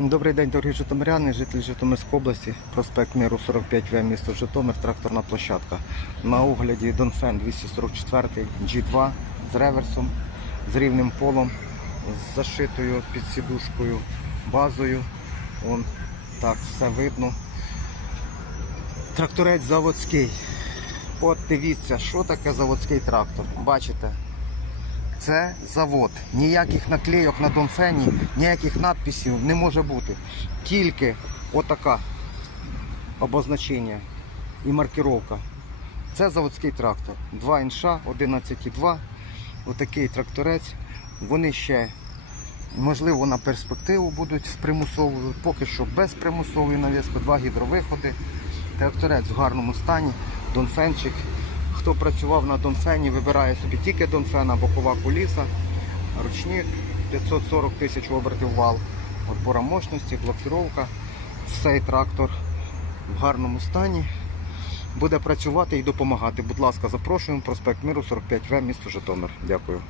Добрий день, дорогі житомиряни, жителі Житомирської області, проспект Миру 45В, місто Житомир, тракторна площадка. На огляді Донфен 244 G2 з реверсом, з рівним полом, з зашитою під сідушкою базою. Вон так все видно. Тракторець заводський. От дивіться, що таке заводський трактор. Бачите? Це завод. Ніяких наклейок на Донфені, ніяких надписів не може бути. Тільки отака обозначення і маркировка. Це заводський трактор. 2 інша, 11,2. Отакий тракторець. Вони ще, можливо, на перспективу будуть в примусову, поки що без примусової нав'язки, два гідровиходи. Тракторець в гарному стані, донфенчик. Хто працював на Донфені, вибирає собі тільки Донфена, бокова куліса, ручник 540 тисяч обертів вал, отбора мощності, блокіровка. Цей трактор в гарному стані. Буде працювати і допомагати. Будь ласка, запрошуємо. Проспект Миру 45В, місто Житомир. Дякую.